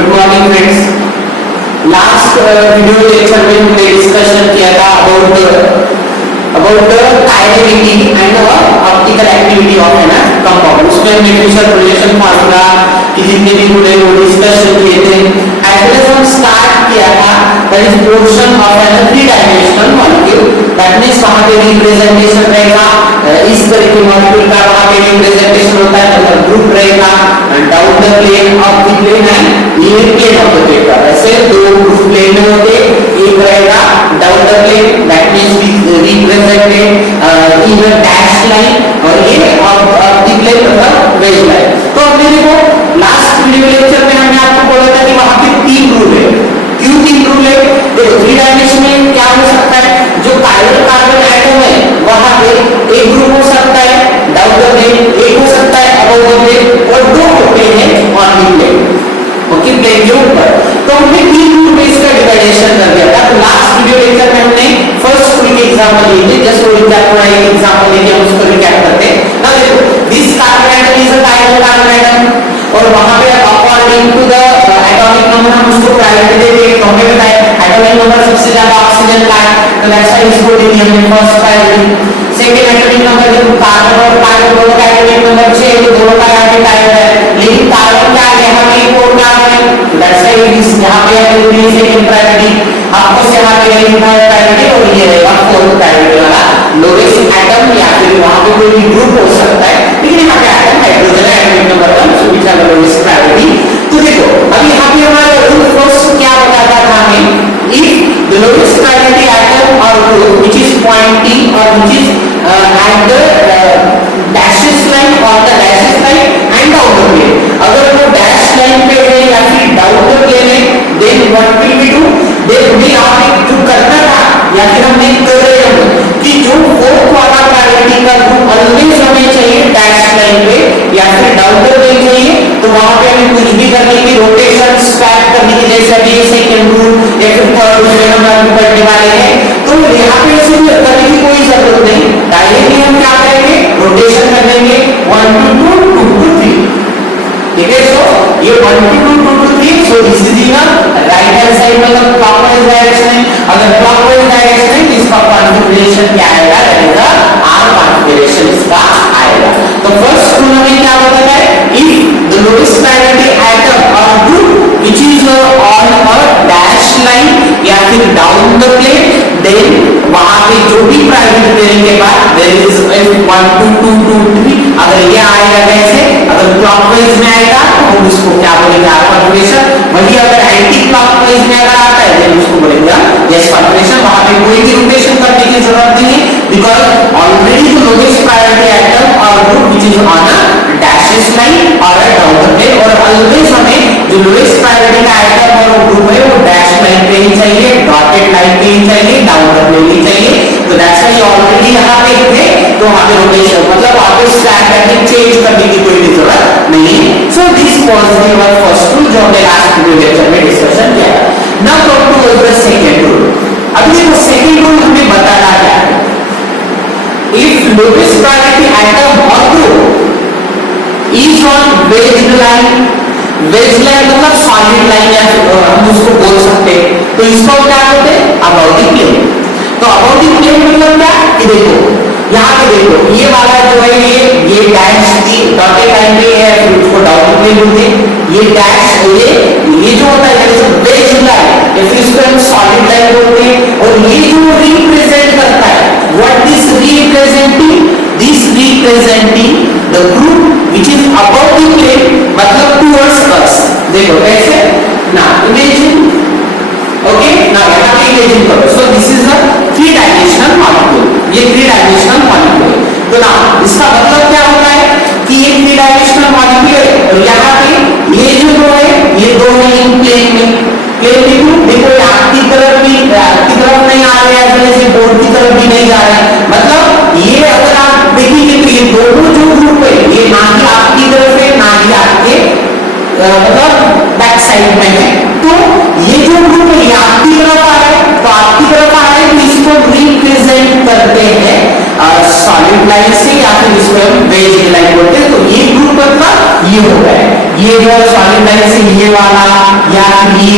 Good morning friends. Last video lecture में हमने discussion किया था about kinetic and optical activity of an compound. उसमें हमने फ्यूचर प्रोजेक्शन फार्मूला की जितने भी पूरे वो डिस्कशन किए थे। एज वेल एज हम स्टार्ट किया था that is portion of an three dimensional molecule. That means वहां पे रिप्रेजेंटेशन रहेगा इस तरह के मॉलिक्यूल का, वहां पे रिप्रेजेंटेशन होता है मतलब ग्रुप रहेगा down the plane of the plane and in plane of the paper. ऐसे दो ग्रुप प्लेन में होते, एक रहेगा down the plane that means represented in a dash line और ये ऑफ द प्लेन मतलब वेज लाइन। तो हमने देखो लास्ट वीडियो लेक्चर में हमने आपको बोला था कि वहां पे तीन रूल है। क्यों तीन रूल है? देखो थ्री डायमेंशन में क्या हो सकता है, जो काइरल कार्बन एटम है वहां पे एक ग्रुप हो सकता है डाउन द प्लेन, एक हो सकता है अबव द प्लेन और दो होते हैं on the plane. Okay, plane के ऊपर। तो हमने तीन रूल में इसका डिवाइडेशन कर दिया था। तो लास्ट वीडियो लेक्चर में हमने फर्स्ट रूल के एग्जांपल लिए थे। जस्ट वो एग्जांपल लेके हम उसको रिकैप करते हैं ना। देखो this carbon atom is a chiral carbon atom और वहां पे according to the atomic number हम उसको प्रायोरिटी देते हैं। तो हमें बताया एटॉमिक नंबर सबसे ज्यादा ऑक्सीजन का है तो दैट्स व्हाई इसको देंगे हमने first priority. Second atomic number देखो कार्बन और कार्बन दोनों का एटॉमिक नंबर 6 है तो दोनों का यहाँ पे काइरल है, लेकिन कार्बन क्या है यहाँ पे एक और कार्बन है दैट्स व्हाई इस यहाँ पे है सेकंड प्रायोरिटी। आपको यहाँ पे है थर्ड प्रायोरिटी और ये रहेगा फोर्थ प्रायोरिटी वाला लोएस्ट एटम या फिर वहां पे कोई भी ग्रुप हो सकता है, लेकिन यहाँ पे एटम हाइड्रोजन है atomic number 1 so which are the lowest priority. तो देखो अब यहाँ पे हमारा रूल फर्स्ट क्या बताता था हमें, if the lowest priority atom or group which is pointing or which is at the dashes line or the dashes line and down the plane, अगर वो dash line पे है या फिर down the plane है then what will we do, then we आपने जो करना था या फिर हमने कर रहे हैं कि जो फोर्थ वाला प्रायोरिटी का ग्रुप ऑलवेज हमें चाहिए dash line पे या फिर down the plane चाहिए, तो वहां पे हमें कुछ भी करने की रोटेशन स्वैप करने की जैसे अभी सेकंड रूल या फिर थर्ड रूल में हम पढ़ने वाले हैं। तो यहाँ पे ऐसे करने की कोई जरूरत नहीं, डायरेक्टली हम क्या करेंगे रोटेशन कर देंगे 1 to 2 2 to 3। ठीक है, सो ये 1 to 2 2 to 3 so this is in right hand side मतलब क्लॉकवाइज डायरेक्शन है। अगर क्लॉकवाइज डायरेक्शन है तो इसका कॉन्फ़िगरेशन क्या आएगा, that is the R configuration इसका आएगा। तो फर्स्ट रूल हमें क्या बताता है, if the lowest priority atom और group which is on a dash line या फिर डाउन द प्लेन देन वहां पे जो भी प्रायोरिटी देने के बाद देयर इज 1 2 2 2 3। अगर ये आएगा कैसे, अगर क्लॉकवाइज में आएगा तो हम उसको क्या बोलेंगे आर कॉन्फ़िगरेशन। वही अगर एंटी क्लॉकवाइज में अगर आता है देन उसको बोलेंगे एस कॉन्फ़िगरेशन। वहां पे कोई भी रोटेशन करने की जरूरत नहीं है because already the lowest priority atom और group which is on a dashes line or down the plane और ऑलवेज हमें जो लोएस्ट प्रायोरिटी का एटम और ग्रुप है वो डैश लाइन पे ही चाहिए, डॉटेड लाइन पे ही चाहिए, डाउन द प्लेन ही चाहिए। तो दैट्स व्हाई ऑलरेडी यहां पे थे तो वहां पे रोटेशन मतलब वहां पे स्ट्रैटेजी चेंज करने की कोई भी जरूरत नहीं है। So this was the first rule जो हमने लास्ट वीडियो लेक्चर में डिस्कशन किया था। Now come to the second rule. अब देखो सेकंड रूल हमें बताना क्या है, इफ लोएस्ट प्रायोरिटी एटम और group is on wedge line, wedge line मतलब सॉलिड लाइन या हम उसको बोल सकते हैं, तो इसको क्या बोलते हैं अबाउट द प्लेन। तो अबाउट द प्लेन मतलब क्या कि देखो यहाँ पे देखो ये वाला जो है ये डैश की डॉटेड लाइन पे है फिर उसको डाउन प्लेन बोलते हैं। ये डैश ये जो होता है जैसे वेज लाइन या फिर इसको हम सॉलिड लाइन बोलते हैं। और ये जो रिप्रेजेंट करता है what this representing, this representing the group which is above the plane मतलब टुवर्ड्स अस। देखो कैसे ना इमेजिन, ओके ना यहाँ पे इमेजिन करो। So this is a three dimensional molecule, ये थ्री डायमेंशनल मॉलिक्यूल। तो ना इसका मतलब क्या होता है कि ये थ्री डायमेंशनल मॉलिक्यूल है और यहाँ पे ये जो है ये दो है इन प्लेन में, प्लेन में देखो आपकी तरफ भी आपकी तरफ नहीं आ रहे हैं जैसे बोर्ड की तरफ भी नहीं जा रहे हैं। मतलब ये अगर आप देखेंगे तो ये दोनों जो ग्रुप है ये ना ही आपकी तरफ है ना ही आपके मतलब बैक साइड में है। तो ये जो ग्रुप है ये आपकी तरफ आ रहा है तो आपकी तरफ आ रहा है तो इसको रिप्रेजेंट करते हैं सॉलिड लाइन से या फिर इसको हम वेज लाइन बोलते हैं। तो ये ग्रुप मतलब ये हो गया है, ये जो सॉलिड लाइन से ये वाला या फिर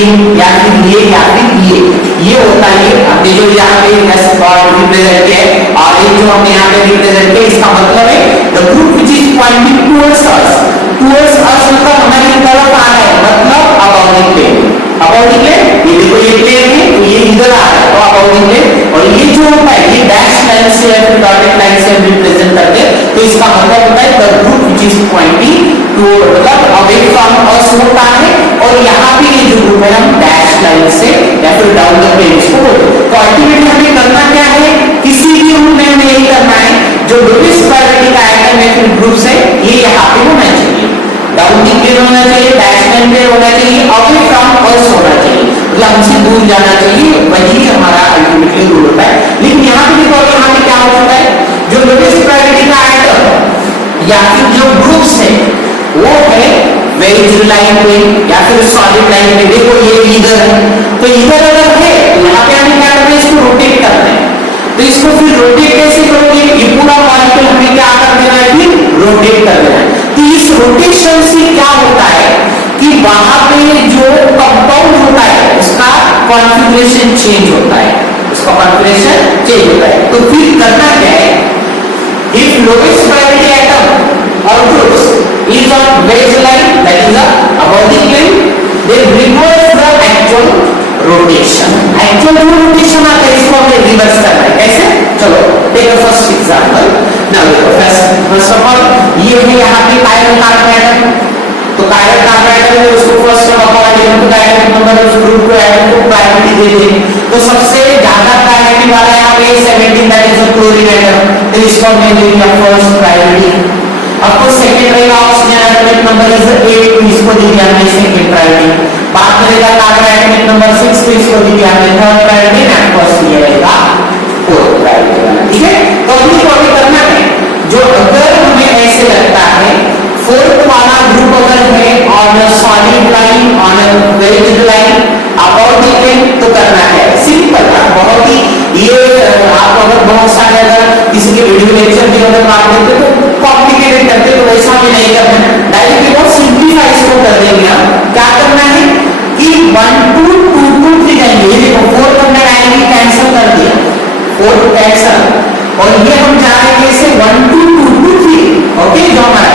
ये होता है। अब जो यहाँ पे एस डॉट रिप्रेजेंट है और ये जो हमने यहाँ पे रिप्रेजेंट किया, इसका मतलब है the group which is pointing towards us मतलब हमारी तरफ आ रहा है, मतलब about the plane. About the plane, ये देखो ये प्लेन है तो ये इधर आ रहा है, तो अबाउट द प्लेन। और ये जो होता है ये डैश लाइन से या फिर डॉटेड लाइन से रिप्रेजेंट करते हैं, तो इसका मतलब होता है the group which is pointing to मतलब अवे फ्रॉम अस होता है। और यहाँ पे ये जो ग्रुप है हम डैश लाइन से या फिर डाउन द प्लेन इसको बोलते हैं। तो अल्टीमेटली हमें करना क्या है, किसी भी ग्रुप में हमें यही करना है जो लोएस्ट प्रायोरिटी का आइटम है फिर ग्रुप से ये यहाँ पे होना चाहिए, डाउन द प्लेन होना चाहिए, डैश लाइन पे होना चाहिए, अवे फ्रॉम अस होना चाहिए, मतलब हमसे दूर जाना चाहिए, वही हमारा अल्टीमेटली रूल होता है। लेकिन यहाँ पे देखो यहाँ पे क्या होता है, जो लोएस्ट प्रायोरिटी का आइटम या फिर जो ग्रुप्स है वो है वेज लाइन पे या फिर सॉलिड लाइन पे। देखो ये इधर है, तो इधर अगर है यहाँ पे हमें क्या करना है, इसको रोटेट करना है। तो इसको फिर रोटेट कैसे करोगे, ये पूरा मॉलिक्यूल हमें क्या कर देना है, फिर रोटेट कर देना है। तो इस रोटेशन से क्या होता है कि वहां पे जो कंपाउंड होता है उसका कॉन्फ़िगरेशन चेंज होता है, उसका कॉन्फ़िगरेशन चेंज होता है। तो फिर करना क्या है, if lowest priority item or groups is on wedge line, that is above the plane, then reverse the actual rotation. Actual जो rotation आता है इसको हमें reverse करना है। कैसे, चलो take a first example. Now first of all ये है यहाँ पे कायरल कार्बन एटम, तो कायरल कार्बन एटम है उसको first term upon atom to atom number उस ग्रुप को एटम को प्रायोरिटी दे दें। तो सबसे ज्यादा प्रायोरिटी वाला यहाँ पे 17 that is a chlorine atom, तो इसको हमने दे दिया फर्स्ट प्रायोरिटी। आपको सेकंड रहेगा ऑक्सीजन एटॉमिक नंबर इज 8, तो इसको दे दिया हमने सेकंड प्रायोरिटी। बात करेगा कार्बन एटॉमिक नंबर 6, तो इसको दे दिया हमने थर्ड प्रायोरिटी, एंड फर्स्ट ये रहेगा फोर्थ प्रायोरिटी वाला। ठीक है, तो अभी को अभी करना है, जो अगर हमें ऐसे लगता है फोर्थ वाला ग्रुप अगर है on a solid line, on a wedge line, about the plane, तो करना है सिंपल है बहुत ही। ये आप अगर बहुत सारे अगर किसी के वीडियो लेक्चर भी अगर बात करते तो कॉम्प्लिकेटेड करते, तो वैसा भी नहीं करना है, डायरेक्टली बहुत सिंपलीफाई इसको कर देंगे हम। क्या करना है कि 1 2 2 2 3 जाएंगे, ये देखो 4 हमने डायरेक्टली कैंसिल कर दिया, 4 कैंसिल, और ये हम जा रहे हैं कैसे 1 2 2 2 3। ओके, जो हमारा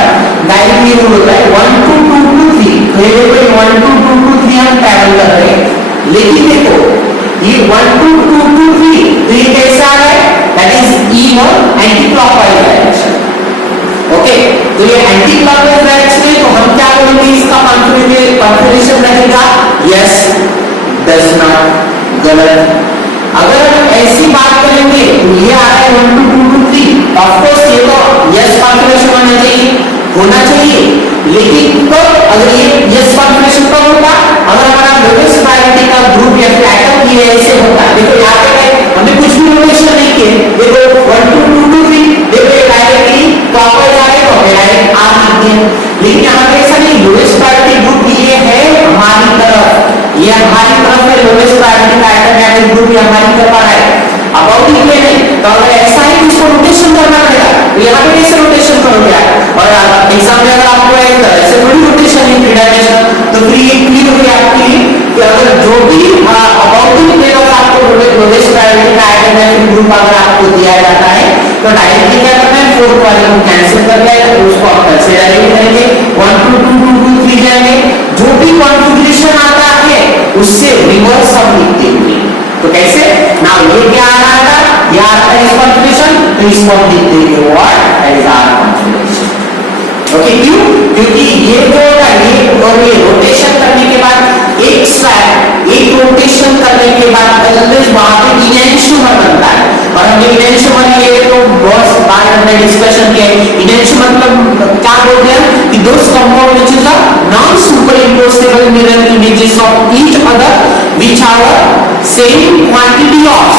डायरेक्टली रूल होता है 1 2 2 2 3, तो ये देखो 1 2 2 2 3 हम पैरेलल कर रहे हैं। लेकिन देखो ये 1 2 2 2 3, तो ये कैसा है, that is in anti clockwise direction. Okay, तो ये एंटी क्लॉकवाइज डायरेक्शन है, तो हम क्या करेंगे, इसका कॉन्फ़िगरेशन रहेगा यस डज नॉट, गलत। अगर हम ऐसी बात करेंगे तो ये आ रहा है 1 2 2 2 3, ऑफ कोर्स ये तो यस कॉन्फ़िगरेशन होना चाहिए, लेकिन कब, अगर ये यस कॉन्फ़िगरेशन कब होगा, अगर हमारा लोएस्ट प्रायोरिटी का ग्रुप या फिर एटम ये ऐसे होता है। देखो यहाँ पे हमने कुछ भी रोटेशन नहीं किए, देखो 1 2 2 2 3, देखो ये डायरेक्टली क्लॉकवाइज आ रहे तो हमें डायरेक्ट आर लिख दिया। लेकिन यहाँ पे ऐसा नहीं, लोएस्ट प्रायोरिटी ग्रुप ये है हमारी तरफ, ये हमारी तरफ है, लोएस्ट प्रायोरिटी का आइटम या फिर ग्रुप ये हमारी तरफ आ रहा है, अबाउट द प्लेन है। तो अगर ऐसा है इसको रोटेशन करना पड़ेगा, तो यहाँ पे कैसे रोटेशन करोगे आप, और एग्जाम में अगर आपको ऐसे थोड़ी रोटेशन है 3 डायमेंशन, तो फिर ये क्लियर हो गया आपके लिए कि अगर जो भी अबाउट द प्लेन अगर आपको लोएस्ट प्रायोरिटी का आइटम या फिर ग्रुप अगर आपको दिया जाता है, तो डायरेक्टली क्या करना है, फोर्थ वाले को कैंसिल कर दिया है, तो उसको आप कैसे डायरेक्टली करेंगे 1 2 2 2 2 3 जाएंगे, जो भी कॉन्फ़िगरेशन आता है उससे रिवर्स हम लिखते हैं। तो कैसे, नाउ ये क्या आ रहा था, ये आ रहा है इस कॉन्फ़िगरेशन, तो इसको हम लिख देंगे what as R configuration. Okay, क्यों, क्योंकि ये जो होगा ये और ये रोटेशन करने के बाद एक रोटेशन करने के बाद ऑलवेज वहां पे इनेंशियोमर बनता है, और हमने इनेंशियोमर लिए तो बहुत बार हमने डिस्कशन किया है। इनेंशियोमर मतलब क्या बोलते हैं कि those compound which is a non superimposable mirror images of each other which have same quantity of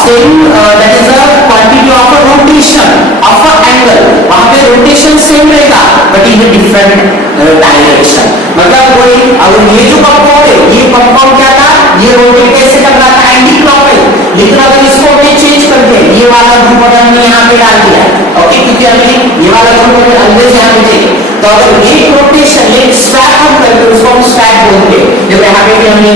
that is a quantity of a rotation of a angle, वहां पे रोटेशन सेम रहेगा बट इन डिफरेंट डायरेक्शन। मतलब कोई अगर ये जो compound है, ये कंपाउंड क्या था, ये रोटेट कैसे कर रहा था, एंटी क्लॉकवाइज, लेकिन अगर इसको हमने चेंज कर दिया, ये वाला ग्रुप हमने यहाँ पे डाल दिया, ओके, क्योंकि हमने ये वाला ग्रुप हमने ऑलवेज यहाँ पे चाहिए, तो अगर एक रोटेशन एक स्वैप हम करते हैं उसको हम स्वैप बोलते हैं। जब यहाँ पे भी हमने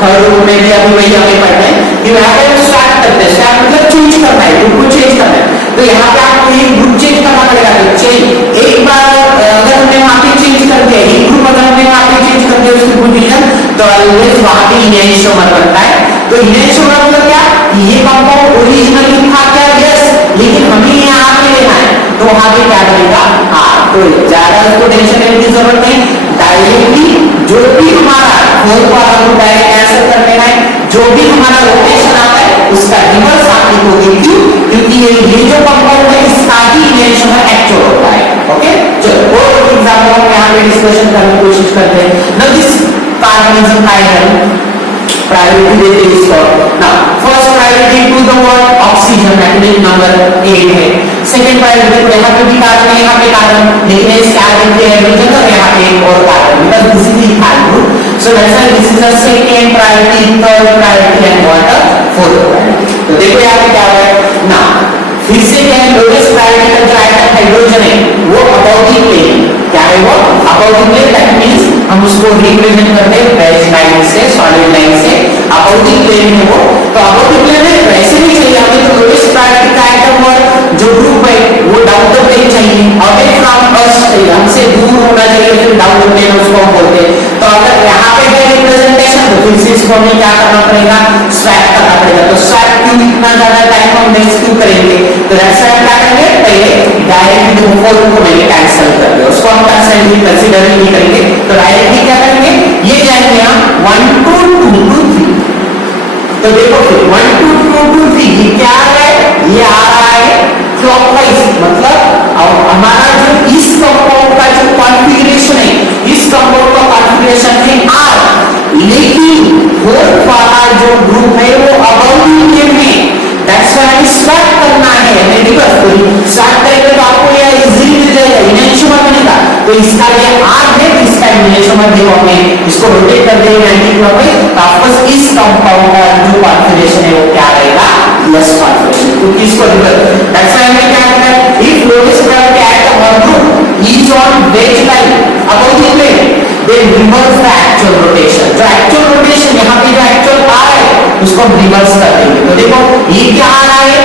थर्ड रूम में भी अभी वही हमें पढ़ना है कि यहाँ पे हम स्वैप करते हैं। स्वैप मतलब चेंज करना है, ग्रुप को चेंज करना है। तो यहाँ पे आपको एक ग्रुप चेंज करना पड़ेगा। तो चेंज एक बार अगर हमने वहाँ पे चेंज कर दिया, एक ग्रुप अगर हमने वहाँ पे चेंज कर दिया उसकी पोजीशन, तो ऑलवेज वहाँ पे इनएंशियोमर बनता है। तो इनएंशियोमर मतलब क्या, ये कंपाउंड ओरिजिनली था क्या, यस, लेकिन हमें यहाँ पे लेना है तो वहाँ पे क्या बनेगा, हाँ। तो ज्यादा उसको टेंशन लेने की जरूरत नहीं, डायरेक्टली जो भी हमारा फोर वाला को डायरेक्ट आंसर कर लेना है। जो भी हमारा रोटेशन आता है उसका रिवर्स आपकी होगी, क्यों, क्योंकि ये जो कंपाउंड है इसका ही इनएंशियोमर एक्चुअल होता है। ओके, चलो और एग्जांपल हम यहाँ पे डिस्कशन करने की कोशिश करते हैं। Now this carbon is a hydrogen, priority देते हैं इसको। Now first priority to the word oxygen, that is number 8 है। सेकंड प्रायोरिटी को यहाँ पे भी कार्बन है, यहाँ पे कार्बन, लेकिन इस कार्बन के हाइड्रोजन और यहाँ पे एक और carbon, because this is ethyl group, so that's why this is the second priority, third priority and what fourth priority. तो देखो यहाँ पे क्या हो रहा है ना, फिर से क्या है, लोएस्ट प्रायोरिटी का जो आइटम हाइड्रोजन है वो अबव द प्लेन, क्या है वो above the plane, that means हम उसको रिप्रेजेंट करते हैं बेस लाइन से, सॉलिड लाइन से, अबव द प्लेन है वो। तो अबव द प्लेन है वैसे नहीं चाहिए हमें, तो लोएस्ट प्रायोरिटी का आइटम और जो ग्रुप है वो डाउन द प्लेन चाहिए, अवे फ्रॉम अस चाहिए, हमसे दूर होना चाहिए, फिर डाउन द प्लेन उसको हम बोलते हैं। तो अगर यहाँ पे है रिप्रेजेंटेशन तो फिर से इसको हमें क्या करना पड़ेगा, स्वैप करना पड़ेगा। तो स्वैप क्यों इतना ज्यादा टाइम हम वेस्ट क्यों करेंगे, तो ऐसा क्या करेंगे, पहले डायरेक्टली जो फोर को मैंने कैंसिल कर दिया, उसको हम कंसीडर नहीं करेंगे। तो डायरेक्टली क्या करेंगे, ये जाएंगे हम 1 2 2 2 3। तो देखो फिर 1 2 2 2 3 ये क्या है, ये आ रहा है क्लॉकवाइज, मतलब हमारा जो इस कंपाउंड का जो कॉन्फ़िगरेशन है, इस कंपाउंड का कॉन्फ़िगरेशन है R, लेकिन फोर्थ वाला जो ग्रुप है वो अबव द में, दैट्स व्हाई स्वैप करना है हमें, बिकॉज़ स्वैप करेंगे तो आपको ये इजीली मिल जाएगा, इनएंशियोमर बनेगा। तो इसका ये R है, इसका इनएंशियोमर देखो हमें इसको रोटेट कर देंगे 90 क्लॉकवाइज, तो आपको इस कंपाउंड का जो कॉन्फ़िगरेशन है वो क्या रहेगा, यस कॉन्फ़िगरेशन। तो इसको दैट्स व्हाई हमें क्या करना है, इफ लोएस्ट प्रायोरिटी आइटम और group is on wedge line above the plane, then reverse the actual rotation. जो एक्चुअल रोटेशन यहाँ पे जो एक्चुअल आ रहा है उसको हम रिवर्स कर देंगे। तो देखो ये क्या आ रहा है,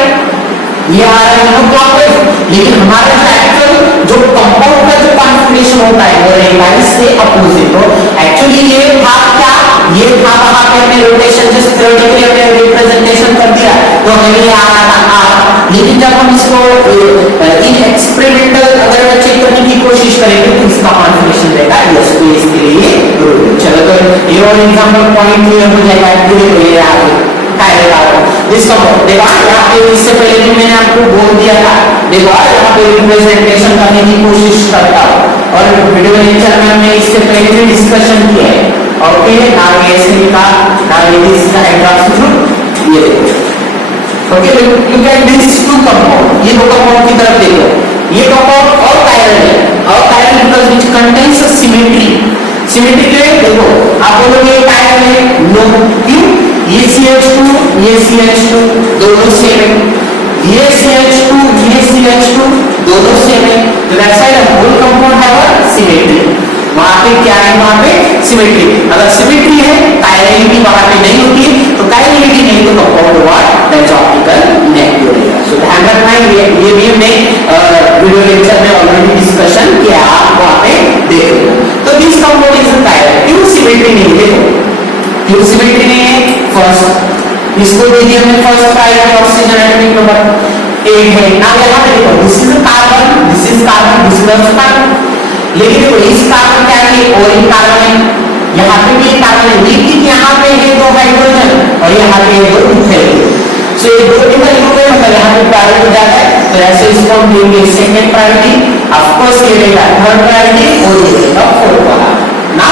ये आ रहा है क्लॉकवाइज, लेकिन हमारा जो एक्चुअल जो कंपाउंड का जो कॉन्फ़िगरेशन होता है वो रहेगा इससे अपोजिट। तो एक्चुअली ये था क्या, ये था वहां पे हमने रोटेशन जस्ट थ्योरेटिकली हमने रिप्रेजेंटेशन कर दिया तो हमें ये आ रहा था R, लेकिन जब हम इसको इन एक्सपेरिमेंटल अगर चेक करने की कोशिश करेंगे तो इसका कॉन्फ़िगरेशन रहेगा यस, तो इसके लिए चलो तो ये और एग्जांपल पॉइंट क्लियर हो जाएगा। देखो ये आ गया इसका देखो यहाँ पे इससे पहले भी मैंने आपको बोल दिया था, देखो यहाँ पे रिप्रेजेंटेशन करने की कोशिश करता हूँ और वीडियो लेक्चर में हमने इससे पहले भी डिस्कशन किया है। ओके, नाउ ये इसका now it is the hydroxy group, ये देखो। Okay, look at this two compound, ये दो कंपाउंड की तरफ देखो, ये कंपाउंड और कायरल है, और chiral because which contains symmetry, symmetry के देखो आप बोलोगे कायरल है, नो, क्यों, ये CH2 ये CH2 दोनों सेम है, ये CH2 ये CH2 दोनों सेम है, तो that's why the whole compound have symmetry. वहां पे क्या है, वहां पे सिमेट्री, अगर सिमेट्री है कायरलिटी वहां पे नहीं होती है, तो कायरलिटी नहीं तो compound what that's optical negative रहेगा। सो ध्यान रखना है, ये भी हमने वीडियो लेक्चर में ऑलरेडी डिस्कशन किया, आप वहां पे देख लो। तो दिस कंपाउंड इज कायरल, क्यों सिमेट्री नहीं, देखो क्यों सिमेट्री नहीं है, फर्स्ट इसको देखिए हमने first priority oxygen atomic number 8 है ना, यहाँ पे देखो this is carbon, this is carbon, this is carbon, लेकिन देखो इस कार्बन क्या है, और एक कार्बन है, यहाँ पे भी एक कार्बन है, लेकिन यहाँ पे है दो हाइड्रोजन और यहाँ पे है दो इथाइल, सो ये दो इथाइल ग्रुप है, मतलब यहाँ पे प्रायोरिटी हो जाता है, तो ऐसे इसको हम देंगे सेकंड प्रायोरिटी, ऑफ कोर्स ये रहेगा थर्ड प्रायोरिटी और ये रहेगा फोर्थ वाला ना।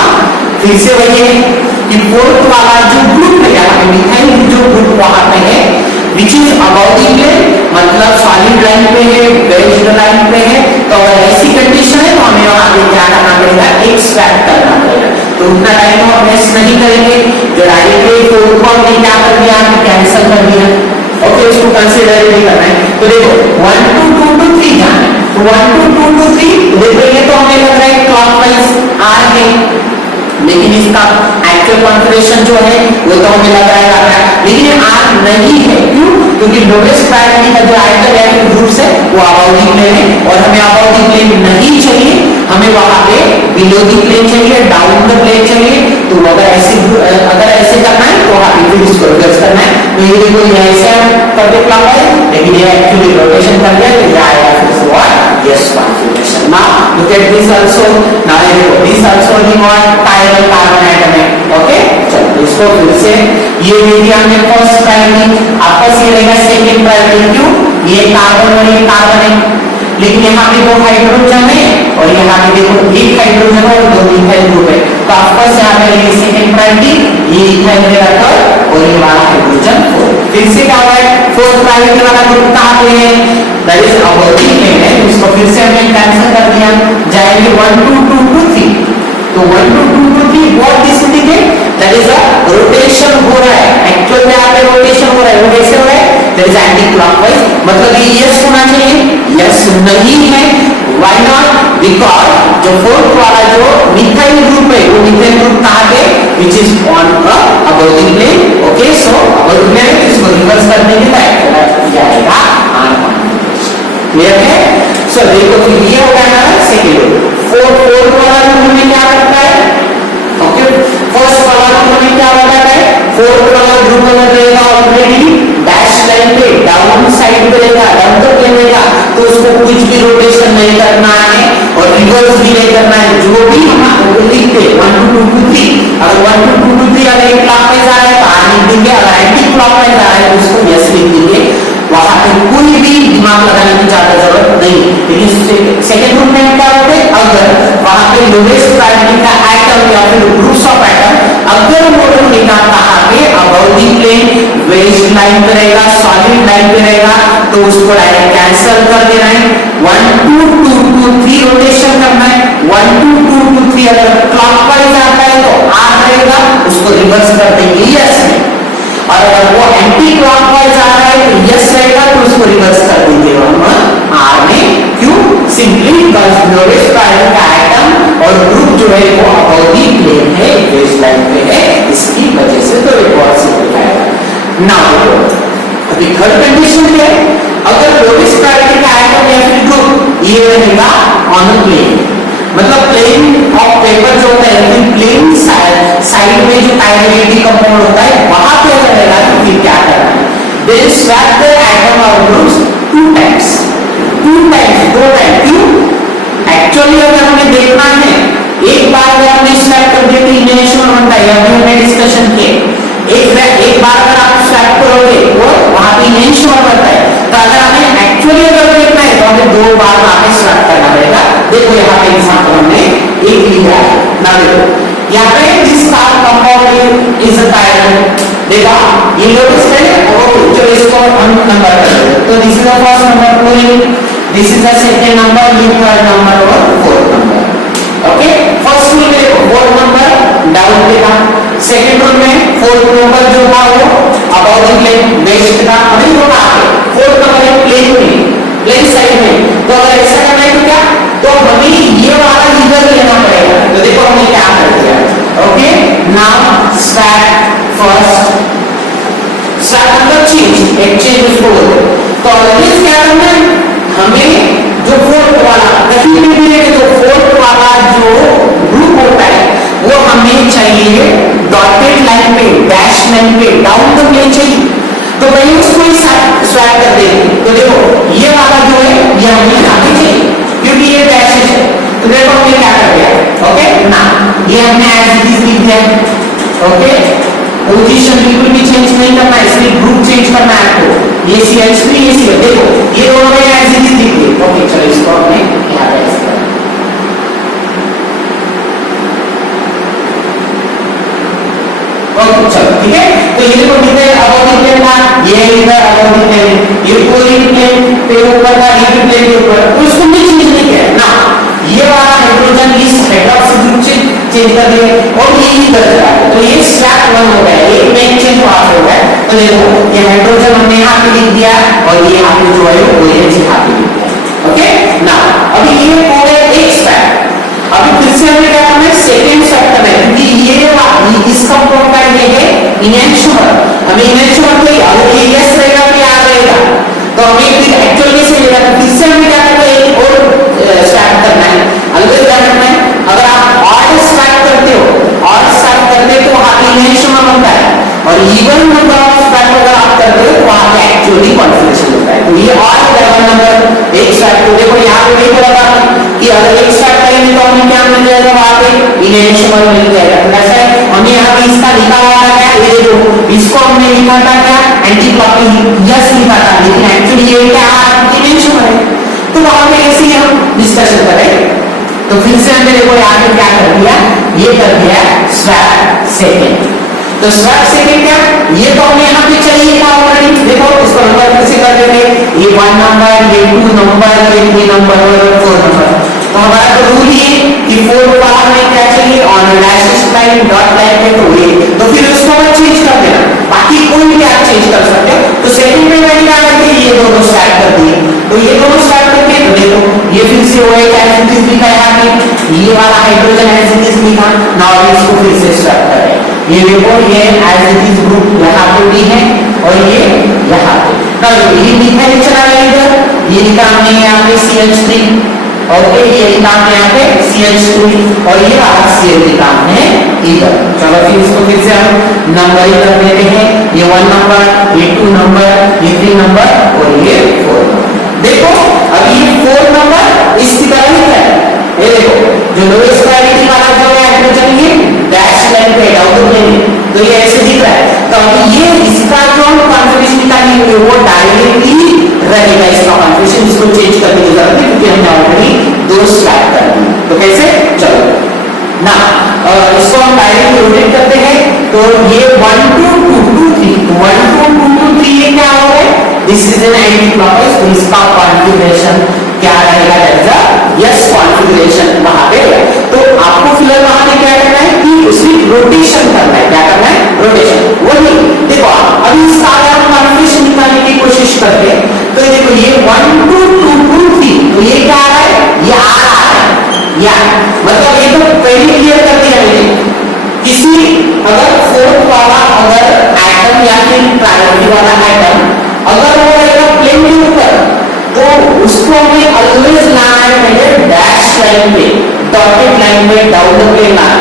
फिर से वही है कि फोर्थ वाला जो ग्रुप है यहाँ पे मिथाइल जो ग्रुप वहां पे है which is above the plane, मतलब सॉलिड लाइन पे है, वेज लाइन पे है, तो अगर ऐसी कंडीशन है तो हमें वहां पे क्या करना पड़ेगा, एक स्वैप करना पड़ेगा। तो उतना टाइम हम वेस्ट नहीं करेंगे, जो डायरेक्टली फोर्थ को हमने क्या कर दिया, कैंसिल कर दिया। ओके, इसको कंसीडर नहीं करना है। तो देखो 1 2 2 2 3 जाना है, तो 1 2 2 2 3 देखो ये तो हमें लग रहा है है, लेकिन इसका एक्चुअल कॉन्फिगरेशन जो है वो तो हमें लग रहा है, लेकिन ये R नहीं है। क्यों? क्योंकि लोवेस्ट प्रायोरिटी का जो आइटम है ग्रुप से वो अबाउट द प्लेन है, और हमें अबाउट द प्लेन नहीं चाहिए, हमें वहां पे बिलो द प्लेन चाहिए, डाउन द प्लेन चाहिए। तो अगर ऐसे करना है तो वहां पे इसको रिवर्स करना है। तो ये देखो ये ऐसे करके क्लॉक है, लेकिन ये एक्चुअली रोटेशन कर गया, तो ये आएगा फिर से what, yes configuration. Now look at this also, now ये देखो this also the what chiral carbon atom है। ओके, चलो इसको फिर से ये दे दिया हमने फर्स्ट प्रायोरिटी, आपस ये रहेगा सेकंड प्रायोरिटी। क्यों? ये कार्बन और ये कार्बन है, लेकिन यहाँ पे दो हाइड्रोजन है और यहाँ पे देखो एक हाइड्रोजन और दो इथाइल ग्रुप है, तो आपस यहाँ पे ये सेकंड प्रायोरिटी, ये इथाइल रहेगा थर्ड और ये वाला हाइड्रोजन फोर्थ। फिर से क्या हुआ है, फोर्थ प्रायोरिटी वाला ग्रुप कहाँ पे है, that is about the plane है, इसको फिर से हमने कैंसिल कर दिया, जाएंगे 1 2 2 2 3। तो 1 2 2 2 3 what this indicate, that is a rotation हो रहा है, एक्चुअल में यहाँ पे रोटेशन हो रहा है, वो कैसे हो रहा है, दैट इज एंटी क्लॉकवाइज, मतलब ये यस होना चाहिए, यस नहीं है। व्हाई नॉट, बिकॉज जो फोर्थ वाला जो मिथाइल ग्रुप है वो मिथाइल ग्रुप कहाँ पे, which is on about the plane. Okay, so about the plane इसको रिवर्स करने के लिए जाएगा R कॉन्फिगरेशन। क्लियर है? सो देखो फिर ये हो गया ना सेकंड। फोर्थ वाला ग्रुप में क्या करता है, ओके, फर्स्ट वाला ग्रुप में क्या बताता है, फोर्थ वाला ग्रुप में रहेगा ऑलरेडी डैश लाइन पे डाउन साइड पे रहेगा, डाउन द प्लेन रहेगा, तो उसको कुछ भी रोटेशन नहीं करना है और रिवर्स भी नहीं करना है। जो भी हम लिखते 1 2 2 3, अगर 1 2 2 2 3 अगर क्लॉकवाइज आ रहा है तो R लिख देंगे, अगर एंटी क्लॉकवाइज आ रहा है तो उसको यस लिख देंगे। वहां पे कोई भी दिमाग लगाने की ज्यादा जरूरत नहीं। लेकिन सेकंड ग्रुप में क्या होता है, अगर वहां पे लोवेस्ट प्रायोरिटी का एटम या फिर ग्रुप्स ऑफ एटम अगर मॉडल निकाल कहां पे about the plane wedge line पे रहेगा, सॉलिड लाइन पे रहेगा, तो उसको डायरेक्ट कैंसिल कर देना है। 1 2 2 2 3 रोटेशन करना है। 1 2 2 2 3 अगर क्लॉकवाइज आता है तो R रहेगा, उसको रिवर्स कर देंगे यस में, और अगर वो एंटी क्लॉकवाइज आ रहा है तो यस रहेगा, तो उसको रिवर्स कर देंगे हम R में। क्यों? सिंपली बिकॉज़ लोवेस्ट प्रायोरिटी का एटम और ग्रुप जो है वो अबाउट द प्लेन है, बेस लाइन पे है, इसकी वजह से तो एक बहुत सिंपल है। नाउ अभी थर्ड कंडीशन क्या है, अगर लोवेस्ट प्रायोरिटी का एटम या फिर ग्रुप ये रहेगा ऑन द प्लेन, मतलब प्लेन ऑफ पेपर जो होता है, फिर प्लेन साइड में जो काइनेटिक कंपाउंड होता है वहां पे रहेगा, तो फिर क्या करना है, दे स्वैप द एटम और ग्रुप्स 2 टाइम्स। दो टाइम। क्यों? एक्चुअली अगर हमें देखना है, एक बार अगर हमने स्वैप कर दिया तो इनेशियल बनता है, अभी हमने डिस्कशन किए, एक बार अगर आप स्वैप करोगे वो वहां पे इनेशियल बनता है, तो अगर हमें एक्चुअली अगर देखना है तो हमें 2 बार वहां पे स्वैप करना पड़ेगा। देखो यहाँ पे एग्जांपल हमने एक लिया है ना, देखो यहाँ पे this compound is a chiral, देखा ये लोग है और जो इसको हम नंबर कर देंगे, तो this is the first number पूरी, this is the second number, ये थर्ड नंबर और fourth number. Okay, first rule में फोर्थ नंबर डाउन पे था, सेकंड रूल में फोर्थ नंबर जो था वो अबाउट द प्लेन वेस्ट था, अभी वो कहां पे, फोर्थ नंबर है प्लेन में, प्लेन साइड में। तो अगर ऐसा करना है तो क्या, तो हमें ये वाला इधर लेना पड़ेगा, तो देखो हमने क्या कर दिया। Okay, now swap first, swap मतलब चेंज, एक्सचेंज उसको बोलते हैं। तो ऑलवेज क्या करना है, हमें जो फोर्थ वाला कहीं भी मिलेगा, तो फोर्थ वाला जो ग्रुप होता है वो हमें चाहिए डॉटेड लाइन पे, डैश लाइन पे, डाउन द प्लेन चाहिए, तो वही उसको स्वैप कर देंगे। तो देखो ये वाला जो है ये हमें आगे चाहिए क्योंकि ये डैशेस है, तो देखो हमने क्या कर दिया। ओके, ना ये हमने एज इट इज लिख दिया। ओके, पोजीशन बिल्कुल भी चेंज नहीं करना है, सिर्फ ग्रुप चेंज करना है आपको। ये CH3 ये CH, देखो ये दोनों में एज इट इज लिख दिए। ओके, चलो इसको हमने यहां पे ऐसे कर, ओके चलो ठीक है। तो ये देखो कितने अबाउट द प्लेन था, ये इधर अबाउट द प्लेन, ये पूरी प्लेन पे ऊपर था, ये भी प्लेन के ऊपर, तो इसको भी चेंज नहीं किया ना, ये वाला हाइड्रोजन इस हाइड्रोक्सी ग्रुप से चेंज कर दिए और ये इधर चला गया, तो ये स्वैप 1 हो गया, एक में चेंज वहां पे हो गया। तो देखो ये हाइड्रोजन हमने यहां पे लिख दिया और ये यहां पे जो है वो ये यहां पे लिख दिया। ओके, ना अभी ये हो गया एक स्वैप। अभी फिर से हमें क्या करना है, सेकंड स्वेप्ट करना है, क्योंकि ये इस कंपाउंड का ये है इनएंशोमर, हमें इनएंशोमर को अगर ये यस रहेगा तो क्या रहेगा, तो हमें फिर एक्चुअल में से लेगा, तो फिर से हमें क्या करना है, एक और स्वेप्ट करना है, अलग क्या करना है, अगर आप ऑड स्वेप्ट करते हो, ऑड स्वेप्ट करते हो तो वहां पे इनएंशोमर बनता है, और इवन नंबर ऑफ स्वेप्ट अगर आप करते हो तो वहां पे एक्चुअली कॉन्फिगरेशन होता है। तो ये ऑड लेवल नंबर एक स्वेप्ट को देखो यहां पे वही बोला था कि अगर एक स्वेप्ट करेंगे तो हमें क्या मिल जाएगा, वहां पे इनएंशोमर मिल जाएगा। तो ऐसा है, हमें यहां पे इसका लिखा हुआ था क्या, ये देखो इसको हमने लिखा था क्या, एंटी क्लॉकवाइज यस लिखा था, लेकिन एक्चुअली ये क्या इनएंशोमर है। तो वहां पे ऐसे ही हम डिस्कशन करें। तो फिर से हमने देखो यहाँ पे क्या कर दिया, ये कर दिया स्वैप सेकंड। तो स्वैप सेकंड क्या, ये तो हमें यहाँ पे चाहिए था ऑलरेडी, देखो इसको नंबर कैसे कर देंगे, ये 1 नंबर, ये 2 नंबर, ये 3 नंबर और 4 नंबर। तो हमारा तो रूल ये कि 4 वाला हमें क्या चाहिए, on dash line dot line में, तो ये तो फिर उसको हम चेंज कर देना, बाकी कोई भी आप चेंज कर सकते हो। तो सेकंड में मैंने क्या करके ये दोनों स्टैक कर दिए, तो ये दोनों स्टैक करके तो देखो ये फिर से वो एक एसिड लिखा है यहाँ पे, ये वाला हाइड्रोजन एसिड लिखा, नाउ इसको फिर से स्टैक करें, ये देखो ये एसिड ग्रुप यहाँ पे भी है और ये यहाँ पे, नाउ ये लिखा है चला इधर, ये लिखा हमने यहाँ पे CH3, ओके ये लिखा हमने यहाँ पे CH2 और ये वाला CH लिखा हमने इधर। चलो फिर इसको फिर से हम नंबरिंग कर देते हैं, ये 1 नंबर, ये 2 नंबर, ये 3 नंबर और ये 4 नंबर। देखो अब ये 4 नंबर इसकी तरह ही है, ये देखो जो लोएस्ट प्रायोरिटी वाला जो है हाइड्रोजन ये डैश लाइन पे डाउन में, तो ये ऐसे दिख रहा है। तो अब ये इसका जो कॉन्फ़िगरेशन निकालेंगे वो डायरेक्टली रहेगा, इसका कॉन्फ़िगरेशन इसको चेंज करने की जरूरत नहीं, क्योंकि हमने ऑलरेडी 2 स्लैब कर दी। तो कैसे, चलो ना इसको हम डायरेक्टली रोटेट करते हैं, तो ये 1 2 2 2 3 1 2 2 2 3 ये क्या हो गया, this is an anti clockwise, तो इसका कॉन्फ़िगरेशन क्या रहेगा, that is a yes configuration वहां पे है। तो आपको फिलहाल वहां पे क्या करना है कि उसी रोटेशन करना है, क्या करना है, रोटेशन। वही देखो अभी इसका अगर हम कॉन्फ़िगरेशन निकालने की कोशिश करते हैं, तो देखो ये 1 2 2 2 3, तो ये क्या आ रहा है, ये आ रहा है, या मतलब ये तो पहले क्लियर कर दिया मैंने, किसी अगर फोर्थ वाला अगर एटम या फिर प्रायोरिटी वाला एटम अगर वो रहेगा प्लेन के ऊपर, तो उसको हमें ऑलवेज लाना है पहले डैश लाइन पे, डॉटेड लाइन में डाउन पे लाना।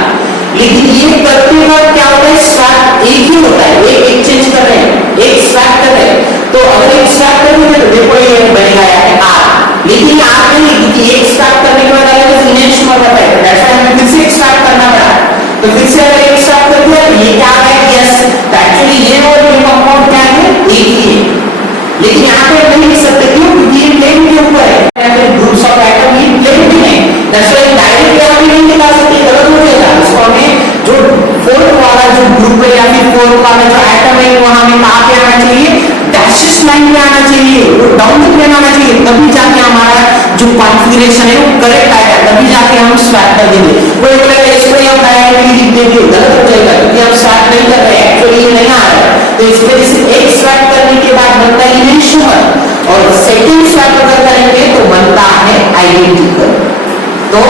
लेकिन ये करते वक्त क्या होता है, स्वैप एक ही होता है, एक चेंज कर रहे हैं, एक स्वैप कर रहे हैं, तो अगर एक स्वैप करेंगे तो देखो ये बनेगा है R, लेकिन R नहीं, क्योंकि एक स्वैप करने के बाद अगर इनएंशोमर होता है, तो ऐसा हमें फिर से एक स्वैप करना पड़ा, तो फिर से अगर एक स्वैप कर दिया तो ये क्या है, यस, तो एक्चुअली ये और ये कंपाउंड क्या है, एक ही है, लेकिन यहाँ पे नहीं लिख सकते, क्यों, क्योंकि ये प्लेन के ऊपर है, या फिर ग्रुप्स ऑफ एटम ये प्लेन भी है, दैट्स व्हाई डायरेक्टली हम नहीं निकाल सकते, गलत हो जाएगा। इसको हमें जो फोर्थ वाला जो ग्रुप है या फिर फोर्थ वाला जो एटम है वहां हमें कहां पे आना चाहिए, डैशेस लाइन पे आना चाहिए, वो डाउन पे आना चाहिए, तभी जाके हमारा जो कॉन्फ़िगरेशन है वो करेक्ट आएगा, तभी जाके हम स्वैप कर देंगे। कोई बोलेगा इसको हम डायरेक्टली लिख देंगे, गलत हो जाएगा, क्योंकि हम स्वैप नहीं कर रहे हैं, एक्चुअली ये नहीं आ रहा है। तो इस वजह से एक स्वैप करने के बाद बनता है इनएंशोमर, और सेकंड स्वैप अगर करेंगे तो बनता है आइडेंटिकल। तो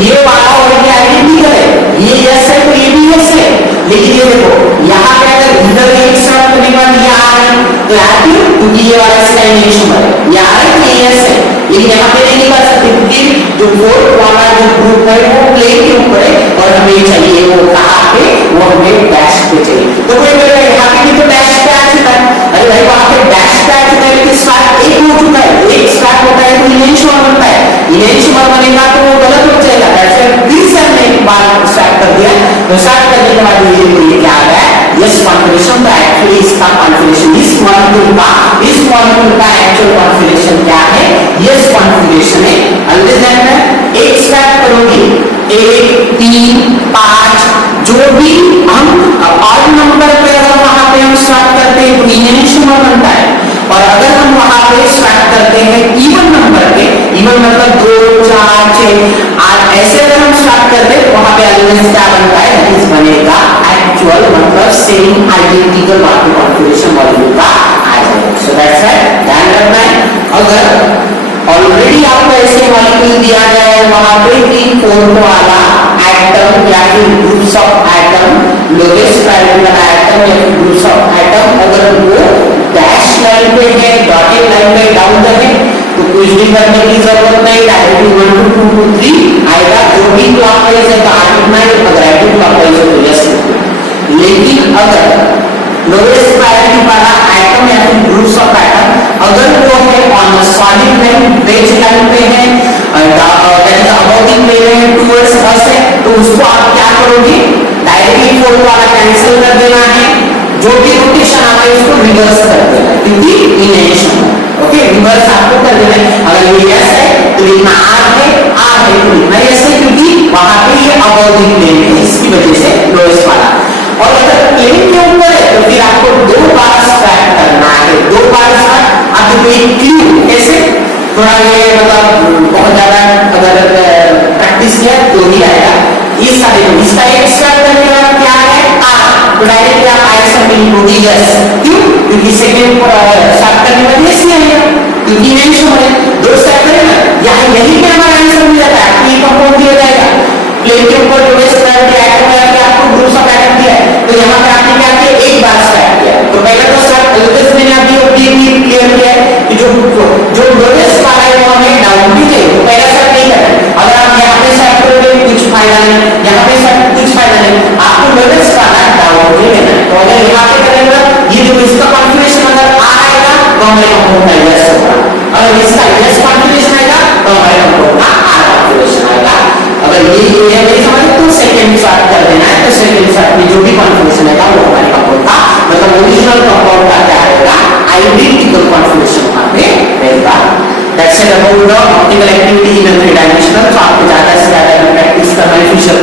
ये वाला और ये आइडेंटिकल है, ये यस है तो ये भी यस है, लेकिन ये देखो यहाँ पे अगर इधर एक स्वैप करने के बाद ये आ रहा है, तो यहाँ पे क्योंकि ये वाला इसका इनएंशोमर है, ये आ रहा है तो ये यस है, लेकिन यहाँ पे नहीं निकाल सकते, क्योंकि जो फोर्थ वाला जो ग्रुप है वो प्लेन के ऊपर है, और हमें चाहिए वो कहाँ पे, वो हमें डैश पे चाहिए। तो कोई बोलेगा यहाँ पे भी तो डैश पे आ चुका है, अरे भाई वहां पे डैश पे आ चुका है, लेकिन स्वैप एक हो चुका है, एक स्वैप होता है तो इनएंशोमर बनता है, इनएंशोमर बनेगा तो वो गलत हो जाएगा, ऐसे फिर से हमने एक बार स्वैप कर दिया, तो स्वैप करने के बाद ये क्या आ गया, यस कॉन्फ़िगरेशन। तो एक्चुअली इसका कॉन्फ़िगरेशन इस मॉलिक्यूल का एक्चुअल कॉन्फ़िगरेशन क्या है, यस कॉन्फ़िगरेशन है। अलविदा में एक स्वैप करोगे 1 3 5 जो भी हम ऑड नंबर पे अगर वहां पे हम स्वैप करते हैं तो इनएंशोमर बनता है, और अगर हम वहां पे स्वैप करते हैं इवन नंबर पे, इवन मतलब 2 4 6 8 ऐसे अगर हम स्वैप करते हैं तो वहां पे अलवेज क्या बनता है, दैट इज बनेगा एक्चुअल मतलब सेम आइडेंटिकल कॉन्फ़िगरेशन मॉलिक्यूल का आ जाएगा। सो दैट्स इट, ध्यान रखना है। अगर ऑलरेडी आपको ऐसे मॉलिक्यूल दिया गया है वहां पे 3 4 वाला एटम या फिर groups of atom, lowest priority वाला एटम या फिर ग्रुप्स ऑफ एटम अगर वो डैश लाइन पे है, डॉटेड लाइन पे डाउन करें तो कुछ भी करने की जरूरत नहीं, डायरेक्टली 1 2 2 3 आएगा। जो भी क्लॉकवाइज है तो आगे इतना है, अगर एंटी क्लॉकवाइज है तो यस। लेकिन अगर लोएस्ट प्रायोरिटी वाला एटम या फिर ग्रुप्स ऑफ एटम अगर वो है on solid line, wedge line पे है, that is about in plane है, टुवर्ड्स अस है, तो उसको आप क्या करोगे, डायरेक्टली 4 वाला कैंसिल कर देना है, जो भी रोटेशन आता है उसको रिवर्स कर देना है, क्योंकि इनहेलेशन, ओके, रिवर्स आपको कर देना है। अगर ये यस है तो लिखना आर है, आर है तो लिखना यस है, क्योंकि वहां पे ये अबाउट इन प्लेन है, इसकी वजह से लोएस्ट वाला। और अगर प्लेन के ऊपर है तो फिर आपको 2 बार स्ट्रैक करना है, 2 बार स्ट्रैक। आप देखो ये क्यू कैसे, थोड़ा ये मतलब बहुत ज्यादा अगर प्रैक्टिस किया तो ही आएगा। इसका देखो, इसका एक स्ट्रैक करने का क्या है, आर, तो डायरेक्टली आप आईएस में लिखोगे यस, क्यों, क्योंकि सेकंड स्टार्ट करने में यस ही आएगा, क्योंकि इनहेलेशन है। 2 स्ट्रैक करेगा, यहाँ यही पे हमारा आंसर मिल जाता है, आपको ये कंपाउंड दिया जाएगा, प्लेन के ऊपर लोएस्ट प्रायोरिटी एटम है कि आपको ग्रुप्स ऑफ एटम दिया है, तो यहाँ पे आपने क्या किया, एक बार स्ट्रैक किया। तो पहले तो स्टार्ट लोएस्ट मैंने अभी क्लियर किया है कि जो लोएस्ट वाला है वो हमें डाउन भी चाहिए, तो पहला स्टेप नहीं करना है। अगर आप यहाँ पे स्टार्ट करोगे कुछ फायदा नहीं, यहाँ पे स्टार्ट कुछ फायदा नहीं, आपको लोएस्ट वाला डाउन ही लेना है। तो अगर यहाँ पे करेंगे ये जो इसका कॉन्फिगरेशन अगर आ आएगा तो हमारे कंपाउंड का यस होगा, अगर इसका यस कॉन्फिगरेशन आएगा तो हमारे कंपाउंड का आर कॉन्फिगरेशन आएगा। अगर ये नहीं समझ तो सेकंड स्टार्ट कर देना है, तो सेकंड स्टार्ट में जो भी कॉन्फिगरेशन आएगा वो हमारे कंपाउंड का मतलब ओरिजिनल कंपाउंड का क्या आएगा, आइडेंटिकल कॉन्फिगरेशन वहां पे रहेगा। That's it about the optical activity in 3 dimensional. तो आपको ज्यादा से ज्यादा प्रैक्टिस करना है, फ्यूचर